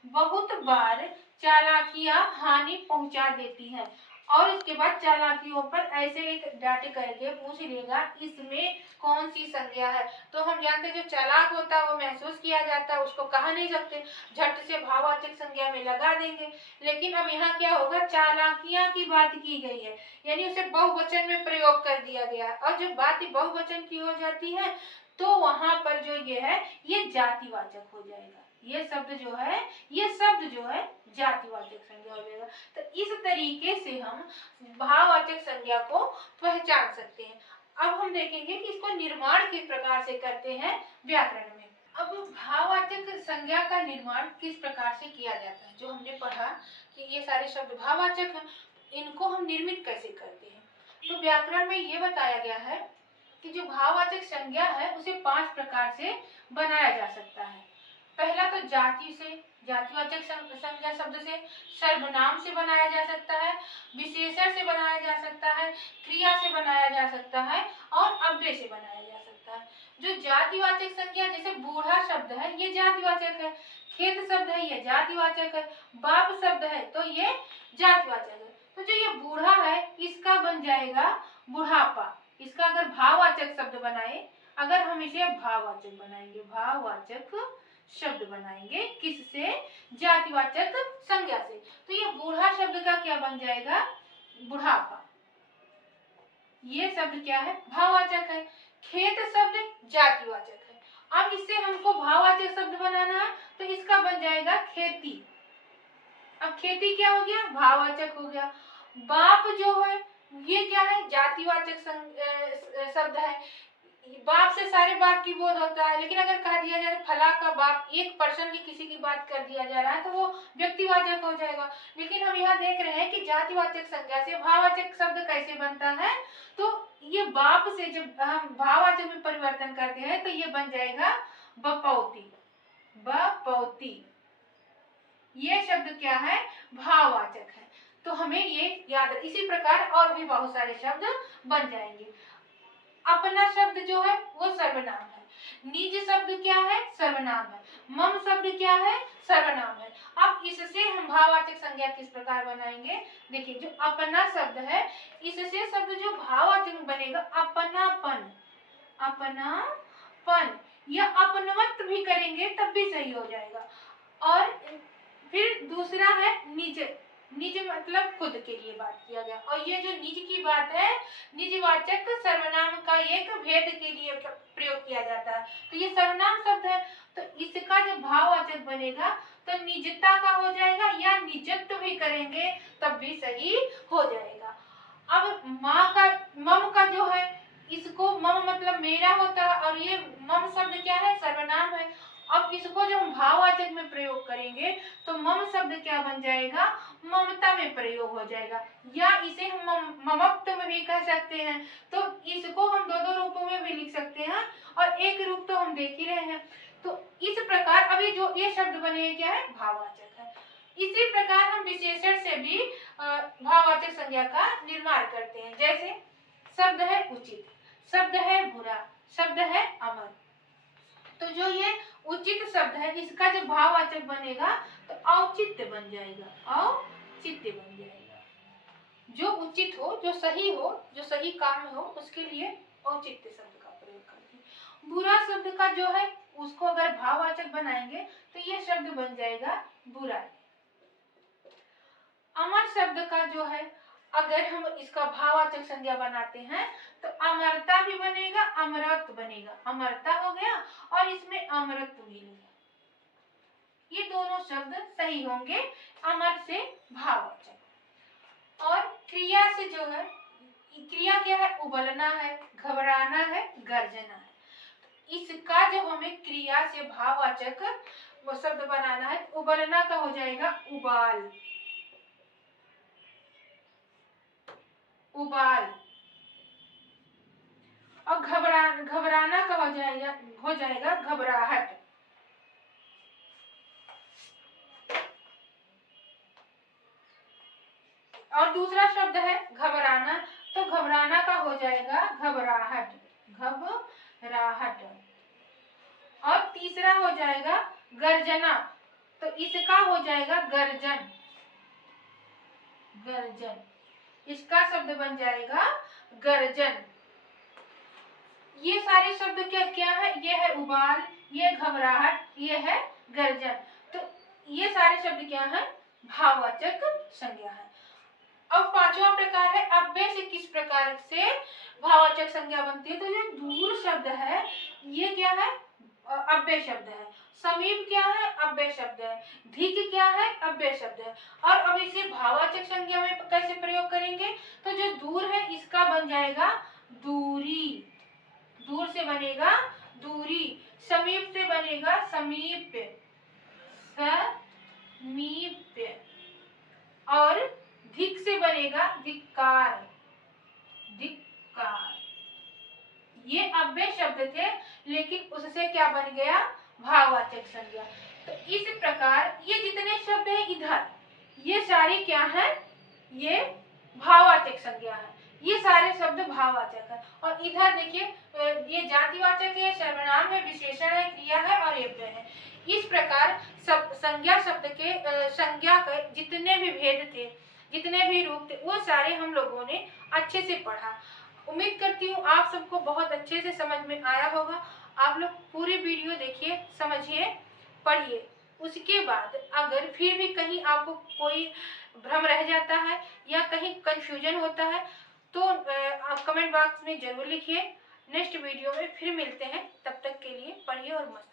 बहुत बार चालाकियां हानि पहुंचा देती हैं, और इसके बाद चालाकियों पर ऐसे एक डाटे करके पूछ लेगा इसमें कौन सी संज्ञा है। तो हम जानते हैं जो चालाक होता है वो महसूस किया जाता है, उसको कहा नहीं सकते, झट से भाववाचक संज्ञा में लगा देंगे। लेकिन अब यहाँ क्या होगा, चालाकियां की बात की गई है, यानी उसे बहुवचन में प्रयोग कर दिया गया है, और जब बात बहुवचन की हो जाती है तो वहां पर जो ये है ये जातिवाचक हो जाएगा। ये शब्द जो है जातिवाचक संज्ञा हो जाएगा। तो इस तरीके से हम भाववाचक संज्ञा को पहचान सकते हैं। अब हम देखेंगे कि इसको निर्माण किस प्रकार से करते हैं व्याकरण में। अब भाववाचक संज्ञा का निर्माण किस प्रकार से किया जाता है, जो हमने पढ़ा कि ये सारे शब्द भाववाचक हैं, इनको हम निर्मित कैसे करते हैं। तो व्याकरण में ये बताया गया है कि जो भाववाचक संज्ञा है उसे 5 प्रकार से बनाया जा सकता है। पहला तो जाति से, जातिवाचक संज्ञा शब्द से, सर्वनाम से बनाया जा सकता है, विशेषण से बनाया जा सकता है, क्रिया से बनाया जा सकता है, और अव्यय से बनाया जा सकता है। जो जातिवाचक संज्ञा, जैसे बूढ़ा शब्द है ये जातिवाचक है, खेत शब्द है ये जातिवाचक है, बाप शब्द है तो ये जातिवाचक है। तो जो ये बूढ़ा है इसका बन जाएगा बुढ़ापा। इसका अगर भाववाचक शब्द बनाए, अगर हम इसे भाववाचक बनाएंगे, भाववाचक शब्द बनाएंगे किससे, जातिवाचक संज्ञा से, तो ये बूढ़ा शब्द का क्या बन जाएगा, बुढ़ापा। ये शब्द क्या है, भाववाचक है। खेत शब्द जातिवाचक है। अब इससे हमको भाववाचक शब्द बनाना है तो इसका बन जाएगा खेती। अब खेती क्या हो गया, भाववाचक हो गया। बाप जो है ये क्या है, जातिवाचक शब्द है। बाप से सारे बाप की बोध होता है, लेकिन अगर कह दिया जाए फला का बाप, एक पर्सन की किसी की बात कर दिया जा रहा है तो वो व्यक्तिवाचक हो जाएगा। लेकिन हम यहाँ देख रहे हैं कि जातिवाचक संज्ञा से भाववाचक शब्द कैसे बनता है, तो ये बाप से जब हम भाववाचक में परिवर्तन करते हैं तो ये बन जाएगा बपौती। बपौती ये शब्द क्या है, भाववाचक है। तो हमें ये याद, इसी प्रकार और भी बहुत सारे शब्द बन जाएंगे। अपना शब्द जो है वो सर्वनाम है। निज शब्द क्या है? सर्वनाम है। मम शब्द क्या है? सर्वनाम है। अब इससे हम भाववाचक संज्ञा किस प्रकार बनाएंगे? देखिए, जो अपना शब्द है, इससे शब्द जो भाववाचक बनेगा अपनापन, अपनापन, या अपनवत भी करेंगे तब भी सही हो जाएगा। और फिर दूसरा है निज। निज मतलब खुद के लिए बात किया गया। और ये जो निज की बात है, निजवाचक सर्वनाम का एक भेद के लिए प्रयोग किया जाता है। तो ये सर्वनाम शब्द है, तो इसका जो भाववाचक बनेगा तो निजता का हो जाएगा, या निजत्व भी करेंगे तब भी सही हो जाएगा। अब माँ का, मम का जो है, इसको मम मतलब मेरा होता है, और ये मम शब्द क्या है? सर्वनाम है। अब इसको जब हम भाववाचक में प्रयोग करेंगे तो मम शब्द क्या बन जाएगा? ममता में प्रयोग हो जाएगा, या इसे हम ममत्व में भी कह सकते हैं। तो इसको हम दो रूपों में भी लिख सकते हैं, और एक रूप तो हम देख ही रहे हैं। तो इस प्रकार अभी जो ये शब्द बने क्या है? भाववाचक है। इसी प्रकार हम विशेषण से भी भाववाचक संज्ञा का निर्माण करते हैं। जैसे शब्द है उचित, शब्द है बुरा, शब्द है अमर। तो जो ये उचित शब्द है, इसका जब भाववाचक बनेगा तो औचित्य बन जाएगा, औचित्य बन जाएगा। जो उचित हो, जो सही हो, जो सही काम हो, उसके लिए औचित्य शब्द का प्रयोग करते हैं। बुरा शब्द का जो है, उसको अगर भाववाचक बनाएंगे तो ये शब्द बन जाएगा बुराई। अमर शब्द का जो है, अगर हम इसका भाववाचक संज्ञा बनाते हैं तो अमरता भी बनेगा, अमरत्व बनेगा। अमरता हो गया और इसमें अमरत्व भी मिलेगा। ये दोनों शब्द सही होंगे अमर से भाववाचक। और क्रिया से जो है, क्रिया क्या है? उबलना है, घबराना है, गर्जना है। इसका जब हमें क्रिया से भाववाचक वो शब्द बनाना है, उबलना का हो जाएगा उबाल, उबाल। और घबराना का हो जाएगा घबराहट। और दूसरा शब्द है घबराना, तो घबराना का हो जाएगा घबराहट, घबराहट। और तीसरा हो जाएगा गर्जना, तो इसका हो जाएगा गर्जन, गर्जन। इसका शब्द बन जाएगा गर्जन। ये सारे शब्द क्या है? ये है उबाल, ये घबराहट, ये है गर्जन। तो ये सारे शब्द क्या है? भाववाचक संज्ञा है। अब पांचवा प्रकार है अव्यय से किस प्रकार से भाववाचक संज्ञा बनती है। तो जो दूर शब्द है, ये क्या है? अव्यय शब्द है। समीप क्या है? अव्यय शब्द है। धिक क्या है? अव्यय शब्द है। और अब इसे भाववाचक संज्ञा में कैसे प्रयोग करेंगे? तो जो दूर है, इसका बन जाएगा दूरी, दूर से बनेगा दूरी। समीप से बनेगा समीप्य, समीप्य। और धिक से बनेगा धिक्कार, धिक्कार। ये अव्यय शब्द थे, लेकिन उससे क्या बन गया? भाववाचक संज्ञा। तो इस प्रकार ये जितने शब्द हैं इधर, ये सारे क्या है? ये भाववाचक संज्ञा है। ये सारे शब्द भाववाचक है। और इधर देखिए, ये जातिवाचक है, सर्वनाम है, विशेषण है, क्रिया है और अव्यय है। इस प्रकार संज्ञा शब्द के संज्ञा के जितने भी भेद थे, जितने भी रूप थे, वो सारे हम लोगों ने अच्छे से पढ़ा। उम्मीद करती हूँ आप सबको बहुत अच्छे से समझ में आया होगा। आप लोग पूरी वीडियो देखिए, समझिए, पढ़िए। उसके बाद अगर फिर भी कहीं आपको कोई भ्रम रह जाता है या कहीं कंफ्यूजन होता है तो आप कमेंट बॉक्स में जरूर लिखिए। नेक्स्ट वीडियो में फिर मिलते हैं, तब तक के लिए पढ़िए और मस्त